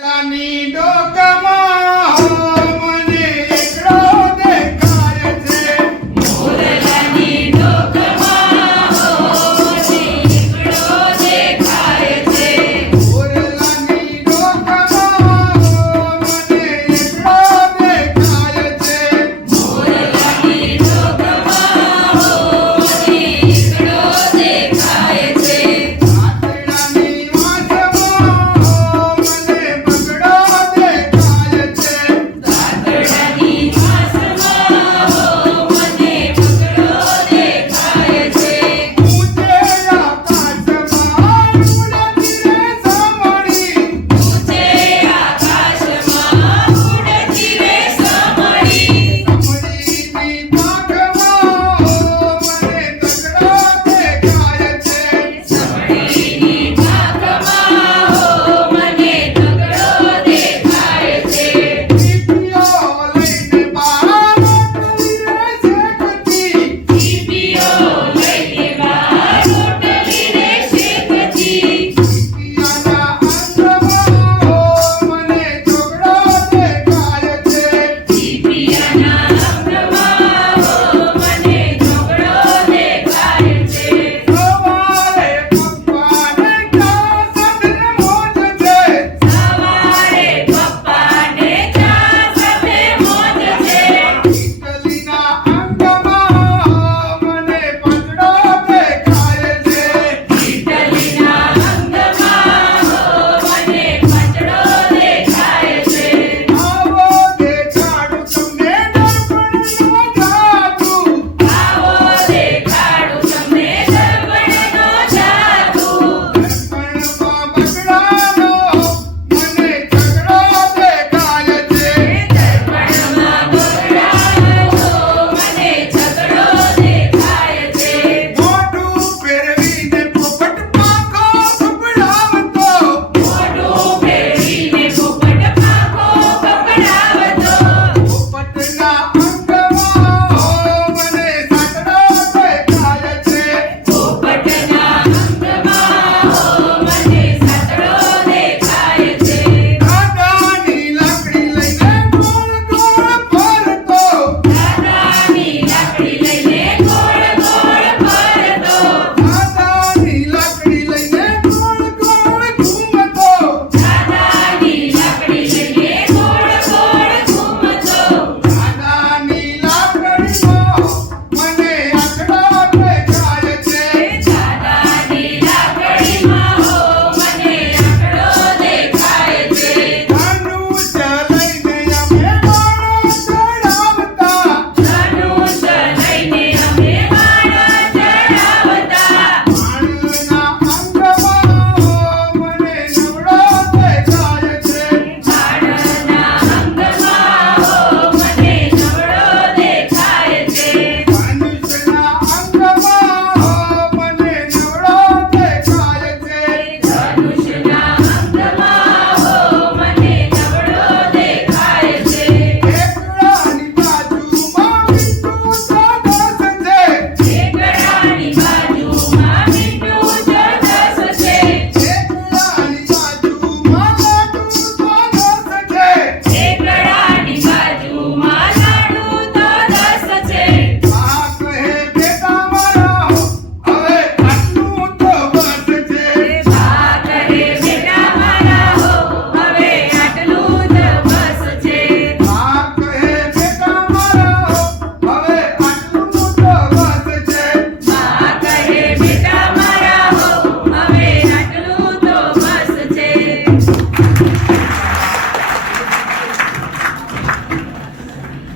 La nido